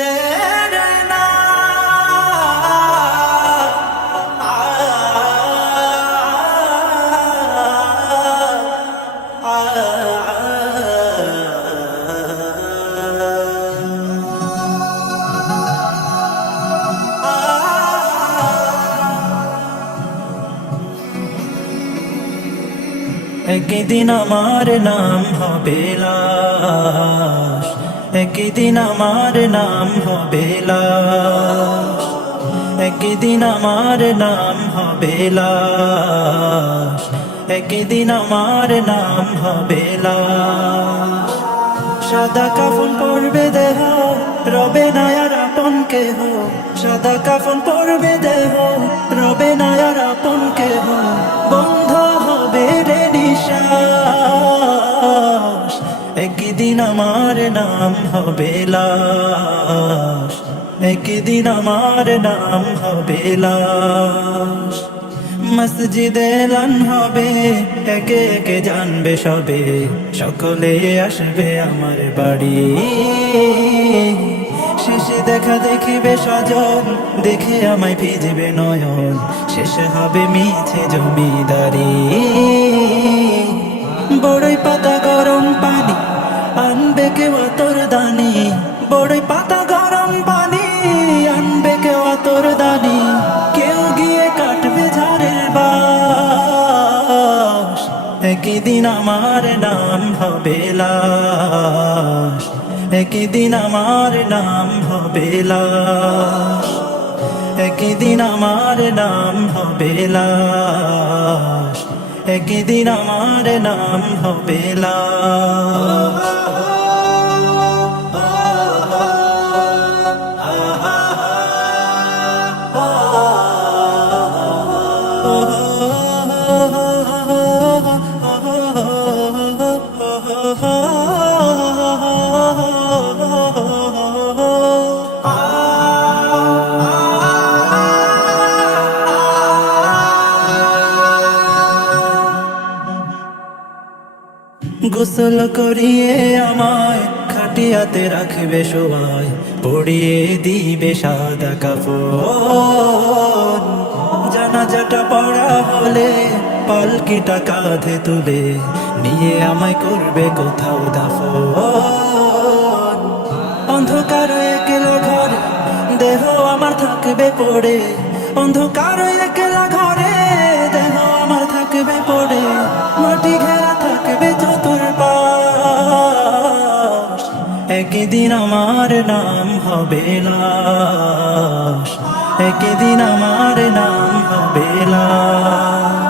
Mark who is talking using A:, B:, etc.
A: দেনা একদিন আমার নাম হবে লাশ। একদিন আমার নাম হবে একদিন আমার নাম হবে একদিন আমার নাম হবে সাদা কাফন পরবে দেহ, রবে নায়ার আপন কেহ। সাদা কাফন পরবে দেহ, রবে নায়ার একদিন আমার নাম হবে লাশ। একদিন আমার নাম হবে লাশ। মসজিদে লান হবে, একে একে জানবে সবে। সকলে আসবে আমার বাড়ি। শেষে দেখা দেখিবে সজন দেখে আমায় ভিজবে নয়ন। শেষে হবে মিছে জমিদারি। বড়ই পাতা কেউ তোর দানি? পাতা গরম আনবে তোর দানি? কেউ গিয়ে কাটবে একদিন আমার নাম হবে লাশ। একদিন আমার নাম হবে লাশ। একদিন আমার নাম হবে লাশ। একদিন আমার নাম হবে লাশ। গোসল করিয়ে আমায় খাটিয়াতে রাখবে সবাই পড়িয়ে দিবে সাদা কাপড়। জানাজাটা পড়া হলে পালকিটা কাঁধে তুলে নিয়ে আমায় করবে কোথাও দাফন। অন্ধকার একলা ঘরে দেহ আমার থাকবে পড়ে। অন্ধকার একলা ঘরে দেহ আমার থাকবে পড়ে। মাটি ঘেরা থাকবে চতুর্পাশ একদিন আমার নাম হবে লাশ। একদিন আমার নাম হবে লাশ।